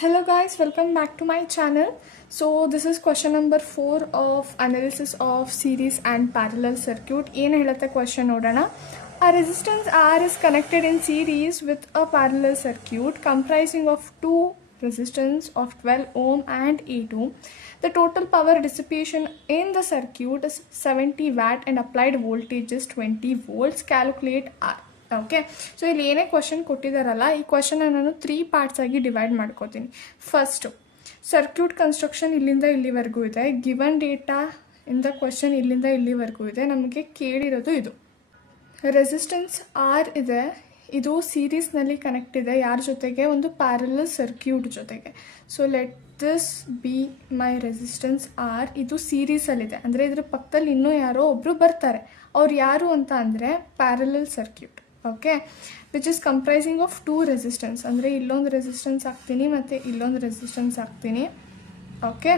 Hello guys, welcome back to my channel. So this is question number 4 of analysis of series and parallel circuit. ಏನು ಹೇಳುತ್ತೆ question ನೋಡೋಣ. A resistance R is connected in series with a parallel circuit comprising of two resistance of 12 ohm and 8 ohm. The total power dissipation in the circuit is 70 watt and applied voltage is 20 volts. Calculate R. Okay, so ಇಲ್ಲಿ ಏನೇ question ಕೊಟ್ಟಿದ್ದಾರಲ್ಲ, ಈ ಕ್ವಶನ್ನ ನಾನು 3 parts ಆಗಿ divide ಮಾಡ್ಕೋತೀನಿ. First circuit construction ಇಲ್ಲಿಂದ ಇಲ್ಲಿವರೆಗೂ ಇದೆ. Given data in the question ಇಲ್ಲಿಂದ ಇಲ್ಲಿವರೆಗೂ ಇದೆ. ನಮಗೆ ಕೇಳಿರೋದು ಇದು ರೆಸಿಸ್ಟೆನ್ಸ್ ಆರ್ ಇದೆ. ಇದು ಸೀರೀಸ್ನಲ್ಲಿ ಕನೆಕ್ಟ್ ಇದೆ. ಯಾರ ಜೊತೆಗೆ? ಒಂದು ಪ್ಯಾರಲಲ್ ಸರ್ಕ್ಯೂಟ್ ಜೊತೆಗೆ. So let this be my resistance R. ಇದು ಸೀರೀಸಲ್ಲಿದೆ, ಅಂದರೆ ಇದ್ರ ಪಕ್ಕದಲ್ಲಿ ಇನ್ನೂ ಯಾರೋ ಒಬ್ಬರು ಬರ್ತಾರೆ. ಅವ್ರು ಯಾರು ಅಂತ ಅಂದರೆ parallel circuit. Okay, which is comprising of two resistance. ಅಂದರೆ ಇಲ್ಲೊಂದು ರೆಸಿಸ್ಟೆನ್ಸ್ ಹಾಕ್ತೀನಿ ಮತ್ತು ಇಲ್ಲೊಂದು ರೆಸಿಸ್ಟೆನ್ಸ್ ಹಾಕ್ತೀನಿ. ಓಕೆ,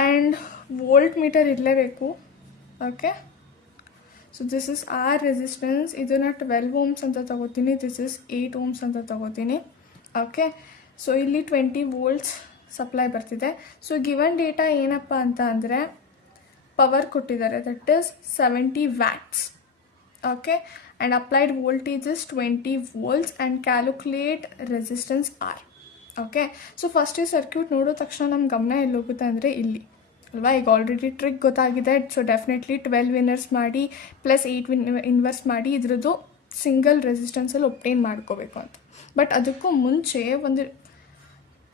ಆ್ಯಂಡ್ ವೋಲ್ಟ್ ಮೀಟರ್ ಇರಲೇಬೇಕು. Okay, so this is R resistance. ಇದನ್ನು 12 ಓಮ್ಸ್ ಅಂತ ತಗೋತೀನಿ. ದಿಸ್ ಇಸ್ 8 ಓಮ್ಸ್ ಅಂತ ತಗೋತೀನಿ. ಓಕೆ, ಸೊ ಇಲ್ಲಿ 20 ವೋಲ್ಟ್ಸ್ ಸಪ್ಲೈ ಬರ್ತಿದೆ. ಸೊ ಗಿವನ್ ಡೇಟಾ ಏನಪ್ಪ ಅಂತ ಅಂದರೆ ಪವರ್ ಕೊಟ್ಟಿದ್ದಾರೆ, that is 70 watts. Okay, and applied voltage is 20 volts and calculate resistance R. Okay, so first ಈ ಸರ್ಕ್ಯೂಟ್ ನೋಡೋ ತಕ್ಷಣ ನಮ್ಮ ಗಮನ ಎಲ್ಲಿ ಹೋಗುತ್ತೆ ಅಂದರೆ ಇಲ್ಲಿ ಅಲ್ವಾ. ಈಗ ಆಲ್ರೆಡಿ ಟ್ರಿಕ್ ಗೊತ್ತಾಗಿದೆ. ಸೊ ಡೆಫಿನೆಟ್ಲಿ 12 ಇನ್ವರ್ಸ್ ಮಾಡಿ ಪ್ಲಸ್ 8 ಇನ್ವರ್ಸ್ ಮಾಡಿ ಇದ್ರದ್ದು ಸಿಂಗಲ್ ರೆಸಿಸ್ಟೆನ್ಸಲ್ಲಿ ಒಬ್ಟೈನ್ ಮಾಡ್ಕೋಬೇಕು ಅಂತ. ಬಟ್ ಅದಕ್ಕೂ ಮುಂಚೆ ಒಂದು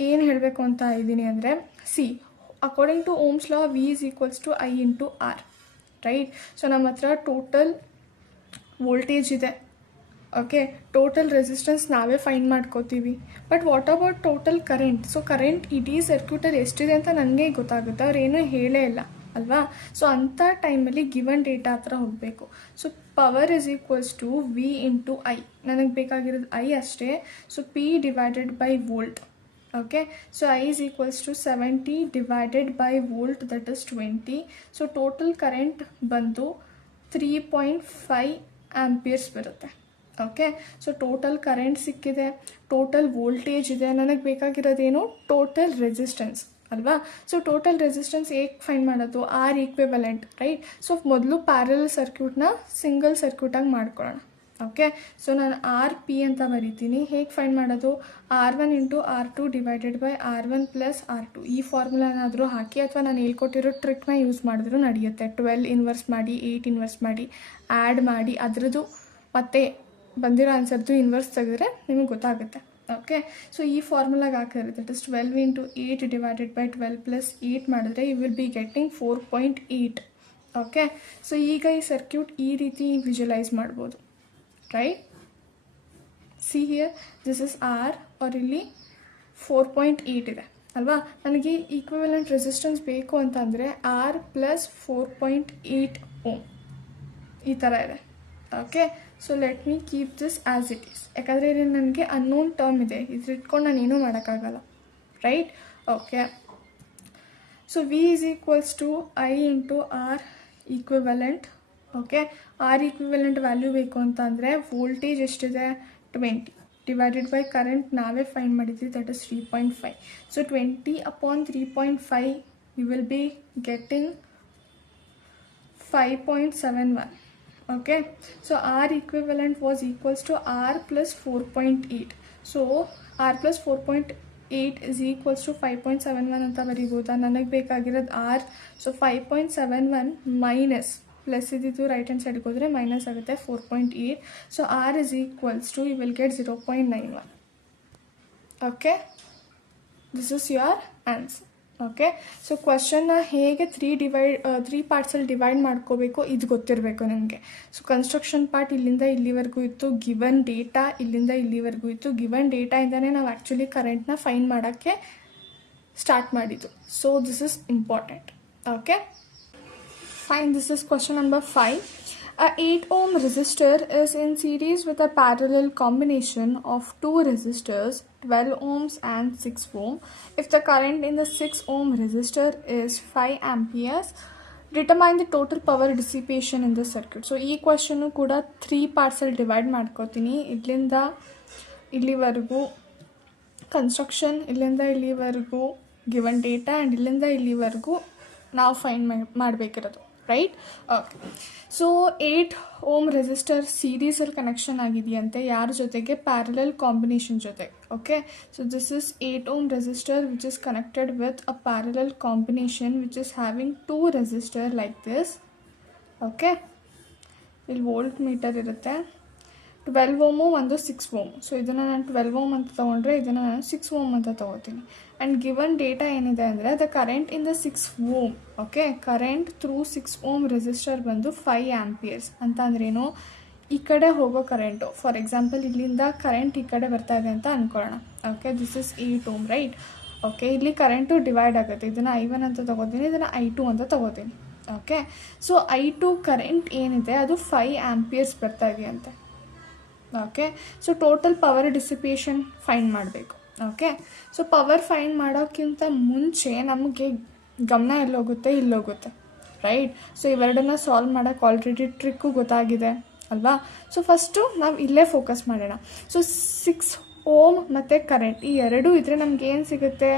ಏನು ಹೇಳಬೇಕು ಅಂತ ಇದ್ದೀನಿ ಅಂದರೆ, see according to ohm's law V is equals to I into R, right. So ನಮ್ಮ ಹತ್ರ ಟೋಟಲ್ ವೋಲ್ಟೇಜ್ ಇದೆ. ಓಕೆ, ಟೋಟಲ್ ರೆಸಿಸ್ಟೆನ್ಸ್ ನಾವೇ ಫೈಂಡ್ ಮಾಡ್ಕೋತೀವಿ. But what about total current? So current ಇಡೀ ಸರ್ಕ್ಯೂಟಲ್ಲಿ ಎಷ್ಟಿದೆ ಅಂತ ನನಗೆ ಗೊತ್ತಾಗುತ್ತೆ, ಅವ್ರೇನೂ ಹೇಳೇ ಇಲ್ಲ ಅಲ್ವಾ. ಸೊ ಅಂಥ ಟೈಮಲ್ಲಿ ಗಿವನ್ ಡೇಟಾ ಹತ್ರ ಹೋಗಬೇಕು. So power is equals to V into I. ನನಗೆ ಬೇಕಾಗಿರೋದು ಐ ಅಷ್ಟೇ. So P divided by volt. Okay, so I is equals to 70 divided by volt, that is 20. So total current ಬಂದು 3.5 amperes ಬರುತ್ತೆ. Okay, so total current ಸಿಕ್ಕಿದೆ, total voltage ಇದೆ. ನನಗೆ ಬೇಕಾಗಿರೋದೇನು? Total resistance ಅಲ್ವಾ. ಸೊ ಟೋಟಲ್ ರೆಸಿಸ್ಟೆನ್ಸ್ ಹೇಗೆ find ಮಾಡೋದು? R equivalent, right. So ಮೊದಲು ಪ್ಯಾರಲಲ್ ಸರ್ಕ್ಯೂಟ್ನ ಸಿಂಗಲ್ ಸರ್ಕ್ಯೂಟಾಗಿ ಮಾಡ್ಕೊಳ್ಳೋಣ. ಓಕೆ, ಸೊ ನಾನು ಆರ್ ಪಿ ಅಂತ ಬರಿತೀನಿ. ಹೇಗೆ ಫೈಂಡ್ ಮಾಡೋದು? R1 into R2 divided by R1 plus R2. ಈ ಫಾರ್ಮುಲಾನಾದರೂ ಹಾಕಿ ಅಥವಾ ನಾನು ಹೇಳ್ಕೊಟ್ಟಿರೋ ಟ್ರಿಕ್ನ ಯೂಸ್ ಮಾಡಿದ್ರೂ ನಡೆಯುತ್ತೆ. 12 ಇನ್ವರ್ಸ್ ಮಾಡಿ 8 ಇನ್ವರ್ಸ್ ಮಾಡಿ ಆ್ಯಡ್ ಮಾಡಿ ಅದರದ್ದು ಮತ್ತೆ ಬಂದಿರೋ ಆನ್ಸರ್ದು ಇನ್ವರ್ಸ್ ತೆಗೆದ್ರೆ ನಿಮಗೆ ಗೊತ್ತಾಗುತ್ತೆ. ಓಕೆ, ಸೊ ಈ ಫಾರ್ಮುಲಾಗೆ ಹಾಕಿದ್ರೆ that is 12 into 8 divided by 12 plus 8 ಮಾಡಿದ್ರೆ you will be getting 4.8. Okay, so ಈಗ ಈ ಸರ್ಕ್ಯೂಟ್ ಈ ರೀತಿ ವಿಜುವಲೈಸ್ ಮಾಡ್ಬೋದು, right. See here, this is R, R ಇಲ್ಲಿ 4.8 ಇದೆ ಅಲ್ವಾ. ನನಗೆ ಈಕ್ವಿವೆಲೆಂಟ್ ರೆಸಿಸ್ಟೆನ್ಸ್ ಬೇಕು ಅಂತಂದರೆ ಆರ್ ಪ್ಲಸ್ 4.8 ಓಮ್ ಈ ಥರ ಇದೆ. Okay, so let me keep this as it is. ಯಾಕಂದರೆ ಇಲ್ಲಿ ನನಗೆ ಅನ್ನೋನ್ ಟರ್ಮ್ ಇದೆ, ಇದ್ರ ಇಟ್ಕೊಂಡು ನಾನು ಏನೂ ಮಾಡೋಕ್ಕಾಗಲ್ಲ, right. Okay, so V is equals to I into R equivalent. Okay, R equivalent value ಬೇಕು ಅಂತ ಅಂದರೆ ವೋಲ್ಟೇಜ್ ಎಷ್ಟಿದೆ? 20 ಡಿವೈಡೆಡ್ ಬೈ ಕರೆಂಟ್ ನಾವೇ ಫೈಂಡ್ ಮಾಡಿದ್ವಿ, that is 3.5. So 20 upon 3.5 you will be getting 5.71. Okay, so R equivalent was equals to R plus 4.8. So R plus 4.8 is equals to 5.71 ಅಂತ ಬರೀಬೋದಾ? ನನಗೆ ಬೇಕಾಗಿರೋದು ಆರ್. ಸೊ 5.71 ಮೈನಸ್ ಪ್ಲಸ್ ಇದ್ದಿದ್ದು right hand ಸೈಡ್ಗೆ ಹೋದರೆ minus ಆಗುತ್ತೆ 4.8. So R is equals to you will get 0.91. Okay, this is your answer. Okay, so ಕ್ವಶನ್ನ ಹೇಗೆ 3 ಪಾರ್ಟ್ಸಲ್ಲಿ ಡಿವೈಡ್ ಮಾಡ್ಕೋಬೇಕು ಇದು ಗೊತ್ತಿರಬೇಕು ನಿಮಗೆ. ಸೊ ಕನ್ಸ್ಟ್ರಕ್ಷನ್ ಪಾರ್ಟ್ ಇಲ್ಲಿಂದ ಇಲ್ಲಿವರೆಗೂ ಇತ್ತು, ಗಿವನ್ ಡೇಟಾ ಇಲ್ಲಿಂದ ಇಲ್ಲಿವರೆಗೂ ಇತ್ತು. ಗಿವನ್ ಡೇಟಾಯಿಂದನೇ ನಾವು ಆ್ಯಕ್ಚುಲಿ ಕರೆಂಟ್ನ ಫೈಂಡ್ ಮಾಡೋಕ್ಕೆ ಸ್ಟಾರ್ಟ್ ಮಾಡಿದ್ದು. So this is important. Okay fine, this is question number 5. A 8 ohm resistor is in series with a parallel combination of two resistors 12 ohms and 6 ohm. If the current in the 6 ohm resistor is 5 amperes, determine the total power dissipation in the circuit. So ಈ question ಕೂಡ 3 ಪಾರ್ಟ್ಸಲ್ಲಿ divide ಮಾಡ್ಕೋತೀನಿ. ಇಲ್ಲಿಂದ ಇಲ್ಲಿವರೆಗೂ construction ಇಲ್ಲಿಂದ ಇಲ್ಲಿವರೆಗೂ given data and ಇಲ್ಲಿಂದ ಇಲ್ಲಿವರೆಗೂ ನಾವು ಫೈಂಡ್ ಮಾಡಬೇಕಿರೋದು, right? Okay. So 8 ohm resistor ಸೀರೀಸಲ್ಲಿ ಕನೆಕ್ಷನ್ ಆಗಿದೆಯಂತೆ ಯಾರ ಜೊತೆಗೆ? ಪ್ಯಾರಲಲ್ ಕಾಂಬಿನೇಷನ್ ಜೊತೆ. Okay. So this is 8 ohm resistor which is connected with a parallel combination which is having 2 resistor like this. Okay. ಇಲ್ಲಿ ವೋಲ್ಟ್ ಮೀಟರ್ ಇರುತ್ತೆ. 12 ಓಮು ಒಂದು 6 ohm. So ಇದನ್ನು ನಾನು 12 ಓಮ್ ಅಂತ ತೊಗೊಂಡ್ರೆ ಇದನ್ನು ನಾನು 6 ಓಮ್ ಅಂತ ತೊಗೋತೀನಿ. ಆ್ಯಂಡ್ ಗಿವನ್ ಡೇಟಾ ಏನಿದೆ ಅಂದರೆ the current in the 6 ohm, okay, current through 6 ohm resistor ಬಂದು 5 ಆ್ಯಂಪಿಯರ್ಸ್ ಅಂತ ಅಂದ್ರೇನು? ಈ ಕಡೆ ಹೋಗೋ ಕರೆಂಟು, ಫಾರ್ ಎಕ್ಸಾಂಪಲ್ ಇಲ್ಲಿಂದ ಕರೆಂಟ್ ಈ ಕಡೆ ಬರ್ತಾ ಇದೆ ಅಂತ ಅಂದ್ಕೊಳ್ಳೋಣ. Okay, this is 8 ohm, right? Okay, ಇಲ್ಲಿ ಕರೆಂಟು ಡಿವೈಡ್ ಆಗುತ್ತೆ. ಇದನ್ನು I1 ಅಂತ ತೊಗೋತೀನಿ, ಇದನ್ನು I2 ಅಂತ ತೊಗೋತೀನಿ. ಓಕೆ. ಸೊ I2 ಕರೆಂಟ್ ಏನಿದೆ ಅದು 5 ಆ್ಯಂಪಿಯರ್ಸ್ ಬರ್ತಾ ಇದೆಯಂತೆ. Okay. So total power dissipation find ಮಾಡಬೇಕು. ಓಕೆ. ಸೊ ಪವರ್ ಫೈಂಡ್ ಮಾಡೋಕ್ಕಿಂತ ಮುಂಚೆ ನಮಗೆ ಗಮನ ಎಲ್ಲೋಗುತ್ತೆ? ಇಲ್ಲೋಗುತ್ತೆ, ರೈಟ್? ಸೊ ಇವೆರಡನ್ನ ಸಾಲ್ವ್ ಮಾಡೋಕ್ಕೆ ಆಲ್ರೆಡಿ ಟ್ರಿಕ್ಕು ಗೊತ್ತಾಗಿದೆ ಅಲ್ವಾ? ಸೊ ಫಸ್ಟು ನಾವು ಇಲ್ಲೇ ಫೋಕಸ್ ಮಾಡೋಣ. ಸೊ 6 ಓಮ್ ಮತ್ತು ಕರೆಂಟ್ ಈ ಎರಡೂ ಇದ್ದರೆ ನಮ್ಗೆ ಏನು ಸಿಗುತ್ತೆ?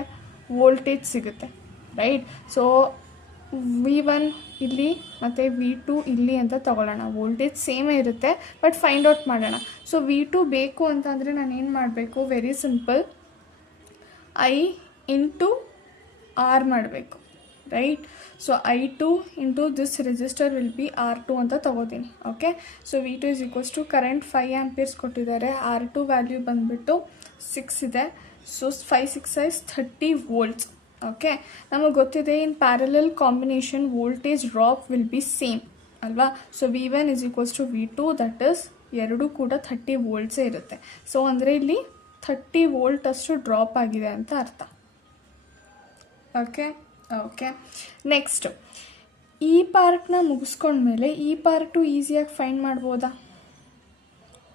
ವೋಲ್ಟೇಜ್ ಸಿಗುತ್ತೆ, ರೈಟ್? ಸೊ V1 ಇಲ್ಲಿ ಮತ್ತು V2 ಇಲ್ಲಿ ಅಂತ ತಗೊಳ್ಳೋಣ. ವೋಲ್ಟೇಜ್ ಸೇಮೇ ಇರುತ್ತೆ, ಬಟ್ ಫೈಂಡ್ ಔಟ್ ಮಾಡೋಣ. ಸೊ V2 ಬೇಕು ಅಂತಂದರೆ ನಾನು ಏನು ಮಾಡಬೇಕು? Very simple, I into R ಮಾಡಬೇಕು, right? So I2 into this resistor will be R2 ಅಂತ ತಗೋತೀನಿ. Okay. So V2 is equals to current 5 amperes ಕೊಟ್ಟಿದ್ದಾರೆ. R2 ವ್ಯಾಲ್ಯೂ ಬಂದುಬಿಟ್ಟು 6 ಇದೆ. So 5 6 30 volts. ಓಕೆ. ನಮಗೆ ಗೊತ್ತಿದೆ in parallel combination voltage drop will be same ಅಲ್ವಾ? So V1 is equals to V2, that is ಎರಡೂ ಕೂಡ 30 ವೋಲ್ಟ್ಸೇ ಇರುತ್ತೆ. ಸೊ ಅಂದರೆ ಇಲ್ಲಿ 30 ವೋಲ್ಟ್ ಅಷ್ಟು ಡ್ರಾಪ್ ಆಗಿದೆ ಅಂತ ಅರ್ಥ. ಓಕೆ. ಓಕೆ. ನೆಕ್ಸ್ಟ್ ಈ ಪಾರ್ಟ್ನ ಮುಗಿಸ್ಕೊಂಡ್ಮೇಲೆ ಈ ಪಾರ್ಟು ಈಸಿಯಾಗಿ ಫೈಂಡ್ ಮಾಡ್ಬೋದಾ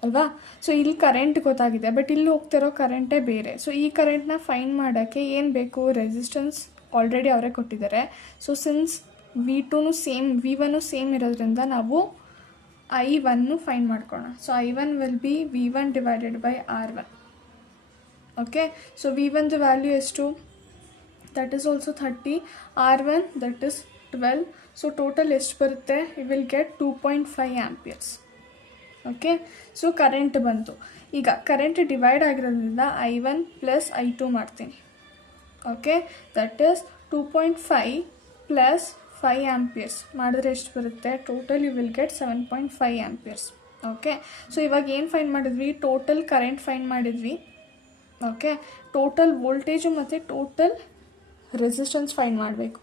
ಅಲ್ವಾ? ಸೊ ಇಲ್ಲಿ ಕರೆಂಟ್ ಗೊತ್ತಾಗಿದೆ, ಬಟ್ ಇಲ್ಲಿ ಹೋಗ್ತಿರೋ ಕರೆಂಟೇ ಬೇರೆ. ಸೊ ಈ ಕರೆಂಟ್ನ ಫೈಂಡ್ ಮಾಡೋಕ್ಕೆ ಏನು ಬೇಕು? ರೆಸಿಸ್ಟೆನ್ಸ್ ಆಲ್ರೆಡಿ ಅವರೇ ಕೊಟ್ಟಿದ್ದಾರೆ. So since V2 same V1 same ಇರೋದ್ರಿಂದ ನಾವು I1 ಫೈಂಡ್ ಮಾಡ್ಕೊಳ್ಳೋಣ. So I1 will be V1 divided by R1. Okay. So V1 value ಎಷ್ಟು? That is also 30. R1 that is 12. So total ಎಷ್ಟು ಬರುತ್ತೆ? You will get 2.5 amperes. Okay. So current ಬಂತು. ಈಗ current divide ಆಗಿರೋದ್ರಿಂದ I1 plus I2 ಮಾಡ್ತೀನಿ. Okay. That is 2.5 plus 5 amperes ಮಾಡಿದ್ರೆ ಎಷ್ಟು ಬರುತ್ತೆ? Total you will get 7.5 amperes. Okay. So ಇವಾಗ ಏನು ಫೈಂಡ್ ಮಾಡಿದ್ವಿ? ಟೋಟಲ್ ಕರೆಂಟ್ ಫೈಂಡ್ ಮಾಡಿದ್ವಿ. ಓಕೆ. ಟೋಟಲ್ ವೋಲ್ಟೇಜು ಮತ್ತು ಟೋಟಲ್ ರೆಸಿಸ್ಟೆನ್ಸ್ ಫೈಂಡ್ ಮಾಡಬೇಕು,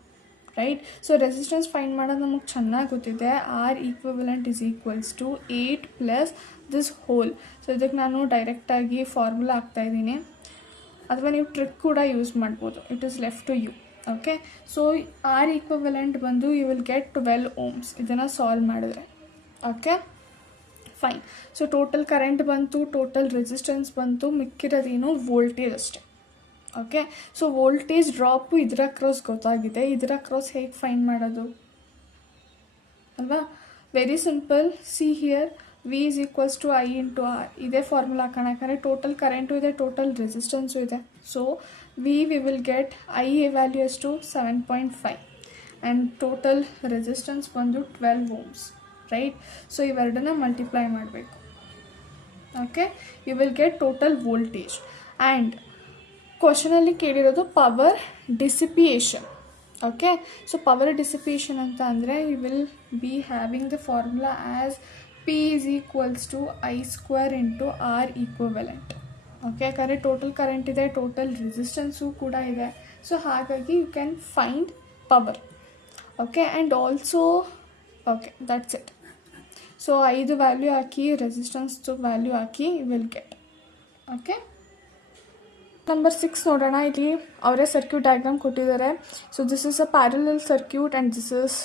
ರೈಟ್? ಸೊ ರೆಸಿಸ್ಟೆನ್ಸ್ ಫೈಂಡ್ ಮಾಡೋದು ನಮಗೆ ಚೆನ್ನಾಗಿ ಗೊತ್ತಿದೆ. R equivalent is equals to 8 plus this whole. So ಇದಕ್ಕೆ ನಾನು ಡೈರೆಕ್ಟಾಗಿ ಫಾರ್ಮುಲಾ ಹಾಕ್ತಾಯಿದ್ದೀನಿ, ಅಥವಾ ನೀವು ಟ್ರಿಕ್ ಕೂಡ ಯೂಸ್ ಮಾಡ್ಬೋದು. It is left to you. Okay. So R equivalent ಬಂದು ಯು ವಿಲ್ ಗೆಟ್ 12 ಓಮ್ಸ್ ಇದನ್ನು ಸಾಲ್ವ್ ಮಾಡಿದ್ರೆ. Okay, fine. So total current ಬಂತು, ಟೋಟಲ್ ರೆಸಿಸ್ಟೆನ್ಸ್ ಬಂತು, ಮಿಕ್ಕಿರೋದೇನು? ವೋಲ್ಟೇಜ್ ಅಷ್ಟೇ. ಓಕೆ. ಸೊ ವೋಲ್ಟೇಜ್ ಡ್ರಾಪು ಇದರ ಕ್ರಾಸ್ ಗೊತ್ತಾಗಿದೆ. ಇದರ ಕ್ರಾಸ್ ಹೇಗೆ ಫೈಂಡ್ ಮಾಡೋದು ಅಲ್ವಾ? Very simple. See here V is equals to I into R. ಇದೇ ಫಾರ್ಮುಲಾ ಹಾಕೋಣ, ಯಾಕಂದರೆ ಟೋಟಲ್ ಕರೆಂಟು ಇದೆ, ಟೋಟಲ್ ರೆಸಿಸ್ಟೆನ್ಸು ಇದೆ. So we will get I value ಎಷ್ಟು? 7.5 ಆ್ಯಂಡ್ ಟೋಟಲ್ ರೆಸಿಸ್ಟೆನ್ಸ್ ಬಂದು 12 ಓಮ್ಸ್, ರೈಟ್? ಸೊ ಇವೆರಡನ್ನ ಮಲ್ಟಿಪ್ಲೈ ಮಾಡಬೇಕು. Okay. You will get total voltage. And ಕ್ವಶನಲ್ಲಿ ಕೇಳಿರೋದು power dissipation. Okay. So power dissipation ಅಂತ ಅಂದರೆ you will be having the formula as P is equals to I square into R equivalent. Okay. ಯಾಕಂದರೆ total current ಇದೆ, total resistance ಕೂಡ ಇದೆ. So ಹಾಗಾಗಿ you can find power. Okay. And also okay, that's it. So 5 value ಹಾಕಿ, ರೆಸಿಸ್ಟೆನ್ಸ್ದು value ಹಾಕಿ, you will get. Okay. Number 6 ನೋಡೋಣ. ಇಲ್ಲಿ ಅವರೇ ಸರ್ಕ್ಯೂಟ್ ಡಯಾಗ್ರಾಮ್ ಕೊಟ್ಟಿದ್ದಾರೆ. So this is a parallel circuit and this is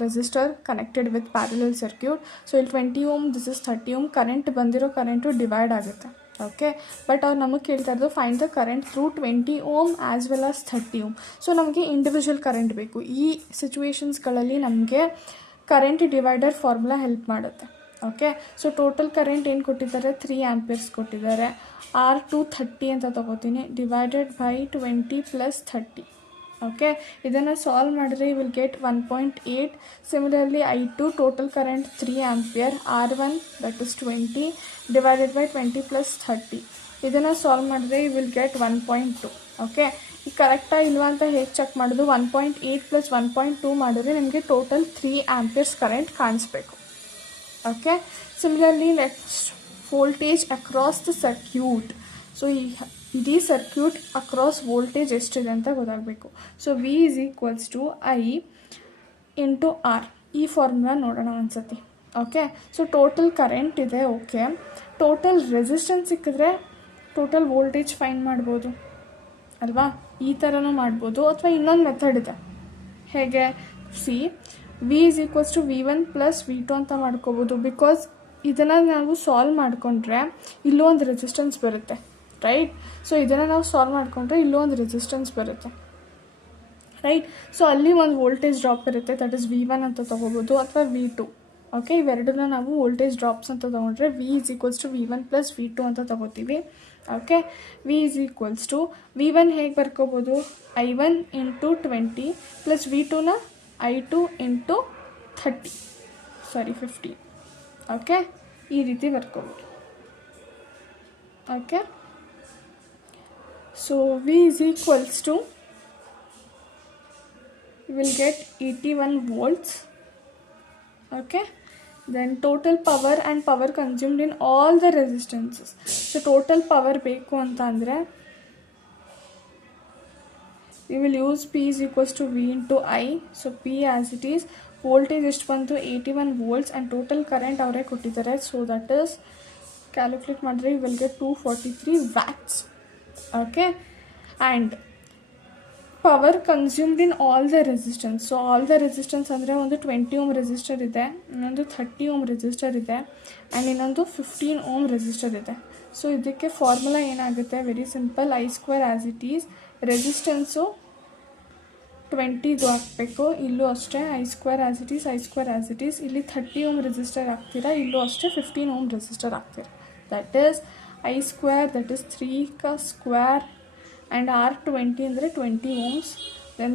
resistor connected with parallel circuit. So ಇಲ್ಲಿ 20 ohm, this is 30 ohm. Current ಬಂದಿರೋ current divide ಆಗುತ್ತೆ. ಓಕೆ. ಬಟ್ ಅವ್ರು ನಮಗೆ ಕೇಳ್ತಾ ಇರೋದು find the current through 20 ohm as well as 30 ohm. So ನಮಗೆ individual current ಬೇಕು. ಈ ಸಿಚುವೇಶನ್ಸ್ಗಳಲ್ಲಿ ನಮಗೆ ಕರೆಂಟ್ ಡಿವೈಡರ್ ಫಾರ್ಮುಲಾ ಹೆಲ್ಪ್ ಮಾಡುತ್ತೆ. ಓಕೆ. ಸೊ ಟೋಟಲ್ ಕರೆಂಟ್ ಏನು ಕೊಟ್ಟಿದ್ದಾರೆ, 3 ಆಂಪಿಯರ್ಸ್ ಕೊಟ್ಟಿದ್ದಾರೆ. R2 30 ಅಂತ ತಗೋತೀನಿ, ಡಿವೈಡೆಡ್ ಬೈ 20 + 30. ಓಕೆ. ಇದನ್ನು ಸಾಲ್ವ್ ಮಾಡಿದ್ರೆ you will get 1.8. Similarly I2 total current 3 ampere, R1 that is 20 divided by 20 + 30. ಇದನ್ನು ಸಾಲ್ವ್ ಮಾಡಿದ್ರೆ ಯು ವಿಲ್ ಗೆಟ್ 1.2. ಓಕೆ. ಈಗ ಕರೆಕ್ಟಾ ಇಲ್ವಾ ಅಂತ ಹೇಗೆ ಚೆಕ್ ಮಾಡೋದು, 1.8 + 1.2 ಮಾಡಿದ್ರೆ ನಿಮಗೆ ಟೋಟಲ್ 3 ಆಂಪಿಯರ್ಸ್ ಕರೆಂಟ್ ಕಾಣಿಸ್ಬೇಕು. Okay. Similarly next voltage across the circuit. So ಈ ಇಡೀ ಸರ್ಕ್ಯೂಟ್ ಅಕ್ರಾಸ್ ವೋಲ್ಟೇಜ್ ಎಷ್ಟಿದೆ ಅಂತ ಗೊತ್ತಾಗಬೇಕು. So V = I × R. ಈ ಫಾರ್ಮುಲಾ ನೋಡೋಣ ಒಂದ್ಸತಿ. ಓಕೆ. ಸೊ ಟೋಟಲ್ ಕರೆಂಟ್ ಇದೆ. ಓಕೆ. ಟೋಟಲ್ ರೆಸಿಸ್ಟೆನ್ಸ್ ಸಿಕ್ಕಿದ್ರೆ ಟೋಟಲ್ ವೋಲ್ಟೇಜ್ ಫೈಂಡ್ ಮಾಡ್ಬೋದು ಅಲ್ವಾ, ಈ ಥರನೂ ಮಾಡ್ಬೋದು. ಅಥವಾ ಇನ್ನೊಂದು ಮೆಥಡ್ ಇದೆ. ಹೇಗೆ, V = V1 + V2 ಅಂತ ಮಾಡ್ಕೋಬೋದು. ಬಿಕಾಸ್ ಇದನ್ನು ನಾವು ಸಾಲ್ವ್ ಮಾಡಿಕೊಂಡ್ರೆ ಇಲ್ಲೂ ಒಂದು ರೆಸಿಸ್ಟೆನ್ಸ್ ಬರುತ್ತೆ, ರೈಟ್. ಸೊ ಇದನ್ನು ನಾವು ಸಾಲ್ವ್ ಮಾಡಿಕೊಂಡ್ರೆ ಇಲ್ಲೂ ಒಂದು ರೆಸಿಸ್ಟೆನ್ಸ್ ಬರುತ್ತೆ, ರೈಟ್. ಸೊ ಅಲ್ಲಿ ಒಂದು ವೋಲ್ಟೇಜ್ ಡ್ರಾಪ್ ಇರುತ್ತೆ, ದಟ್ ಇಸ್ V1 ಅಂತ ತೊಗೋಬೋದು, ಅಥವಾ V2. ಓಕೆ. ಇವೆರಡನ್ನ ನಾವು ವೋಲ್ಟೇಜ್ ಡ್ರಾಪ್ಸ್ ಅಂತ ತೊಗೊಂಡ್ರೆ V = V1 + V2 ಅಂತ ತೊಗೋತೀವಿ. ಓಕೆ. V = V1 ಹೇಗೆ ಬರ್ಕೋಬೋದು, I1 × 20 + V2ನ I2 × 15. ಓಕೆ. ಈ ರೀತಿ ಬರ್ಕೋಬೋದು. Okay. So V = you will get 81 volts. Okay. Then total power and power consumed in all the resistances. So total power ಬೇಕು ಅಂತ ಅಂದರೆ we will use P = V × I. So P as it is, voltage ಎಷ್ಟು ಬಂತು 81 volts and total current ಅವರೇ ಕೊಟ್ಟಿದ್ದಾರೆ. So that is calculate ಮಾಡಿದ್ರೆ you will get 243 watts. Okay. And power consumed in all the resistance. So all the resistance ಅಂದರೆ ಒಂದು 20 ohm resistor ಇದೆ, ಇನ್ನೊಂದು 30 ohm resistor ಇದೆ, ಆ್ಯಂಡ್ ಇನ್ನೊಂದು 15 ಓಮ್ ರೆಸಿಸ್ಟರ್ ಇದೆ. ಸೊ ಇದಕ್ಕೆ ಫಾರ್ಮುಲಾ ಏನಾಗುತ್ತೆ, very simple, I² as it is. Resistance 20 ಹಾಕಬೇಕು, ಇಲ್ಲೂ ಅಷ್ಟೇ I² as it is, I² as it is. ಇಲ್ಲಿ 30 ಓಮ್ ರೆಸಿಸ್ಟರ್ ಹಾಕ್ತೀರಾ, ಇಲ್ಲೂ ಅಷ್ಟೇ 15 ಓಮ್ ರೆಸಿಸ್ಟರ್ ಹಾಕ್ತೀರಾ. That is I², that is 3² and R20 ಅಂದರೆ 20 ohms, then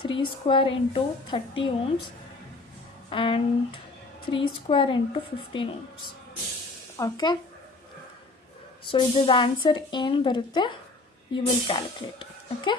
3² × 30 ohms and 3² × 15 ohms. Okay. So ಇದ್ರದ್ದು ಆನ್ಸರ್ ಏನು ಬರುತ್ತೆ, ಯು ವಿಲ್ ಕ್ಯಾಲ್ಕುಲೇಟ್. ಓಕೆ.